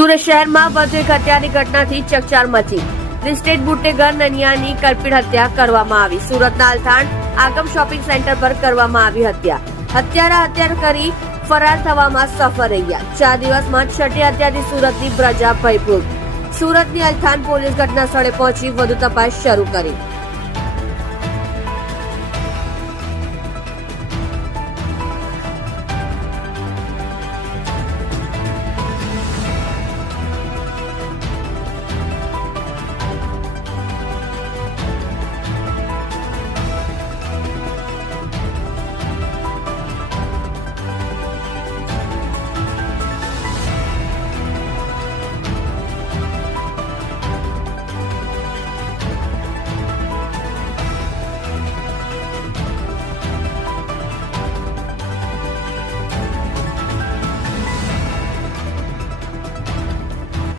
સુરત શહેરમાં વધુ એક હત્યાની ઘટનાથી ચકચાર મચી. લિસ્ટેડ બુટેગર નનિયાની કરપીણ હત્યા કરવામાં આવી. સુરતના અલથાણ આગમ શોપિંગ સેન્ટર પર કરવામાં આવી હત્યા. હત્યારા હત્યા કરી ફરાર થવામાં સફળ રહ્યા. 4 દિવસમાં છઠ્ઠી હત્યાથી સુરતની પ્રજા ભયભીત. સુરતની અલથાણ પોલીસ ઘટના સ્થળે પહોંચી વધુ તપાસ શરૂ કરી.